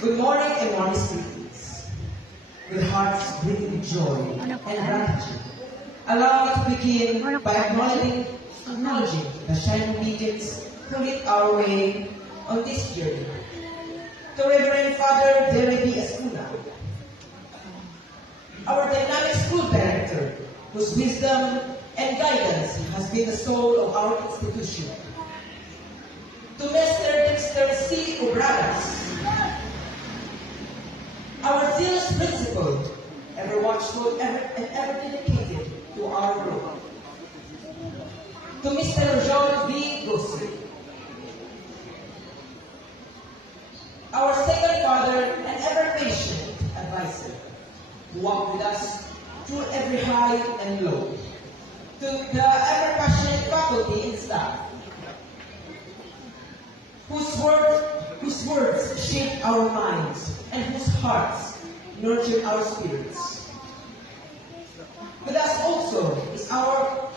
Good morning and honest greetings. With hearts brimming with joy and gratitude, allow me to begin by acknowledging the shining beacons who lead our way on this journey. To Reverend Father Dereby Escuna, our dynamic school director, whose wisdom and guidance has been the soul of our institution. To Mr. Dexter C. Obradas, our zealous principal, ever watchful and ever dedicated to our group. To Mr. John V. Gossi, our second father and ever patient advisor, who walked with us through every high and low. To the ever passionate faculty and staff, whose words shaped our minds and whose hearts nurtured our spirits. With us also is our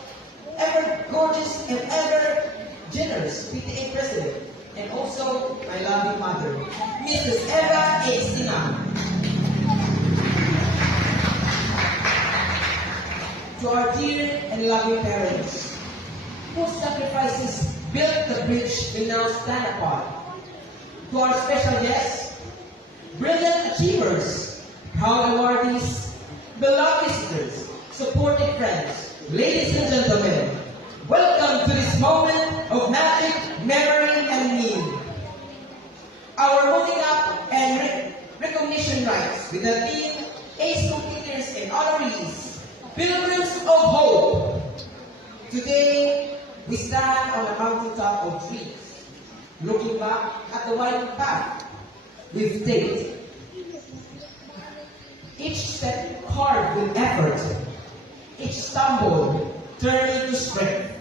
ever gorgeous and ever generous PTA president, and also my loving mother, Mrs. Eva A. Sinam. To our dear and loving parents, whose sacrifices built the bridge we now stand upon. To our special guests, brilliant achievers, proud awardees, beloved visitors, supported friends, ladies and gentlemen, welcome to this moment of magic, memory, and meaning. Our moving up and recognition rites with the theme Ace Completers and Honorees, Pilgrims of Hope. Today, we stand on a mountaintop of dreams, looking back at the winding path we've taken. Each step carved with effort, each stumble turned into strength.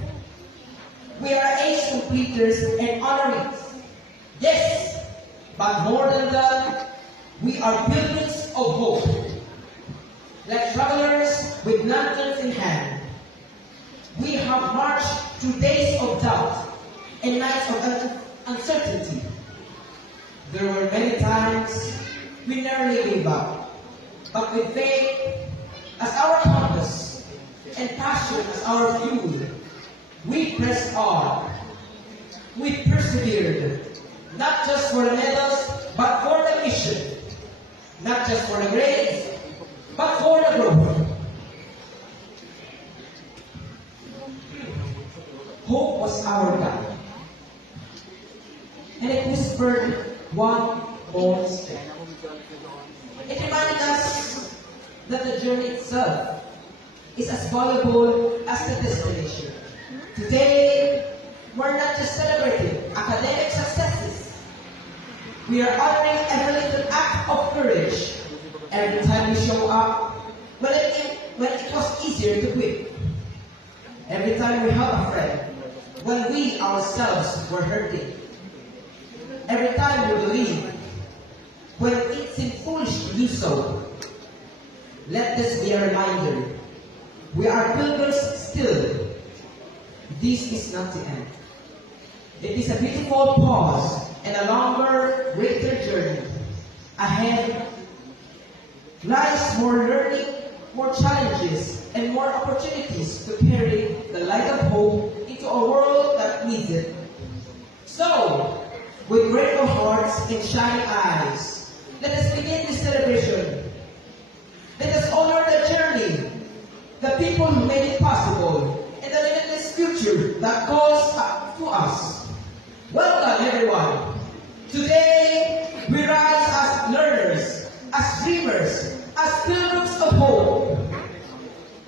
We are ace completers and honorees. Yes, but more than that, we are pilgrims of hope. Like travelers with lanterns in hand, we have marched through days of doubt and nights of uncertainty. There were many times we nearly gave up, but with faith as our compass and passion as our fuel, we pressed on. We persevered, not just for the medals, but for the mission. Not just for the grades, but for the growth. Hope was our guide, and it whispered one more step. It reminded us that the journey itself is as valuable as the destination. Today, we're not just celebrating academic successes. We are honoring every little act of courage every time we show up when it was easier to quit. Every time we help a friend when we ourselves were hurting. Every time we believe when it seemed foolish to do so. Let this be a reminder. We are pilgrims still. This is not the end. It is a beautiful pause and a longer, greater journey. Ahead lies more learning, more challenges, and more opportunities to carry the light of hope into a world that needs it. So, with grateful hearts and shining eyes, let us begin this celebration. Let us honor the journey, the people who made it possible, and the limitless future that calls to us. Welcome, everyone. Today, we rise as learners, as dreamers, as pilgrims of hope.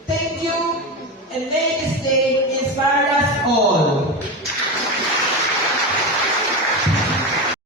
Thank you, and may this day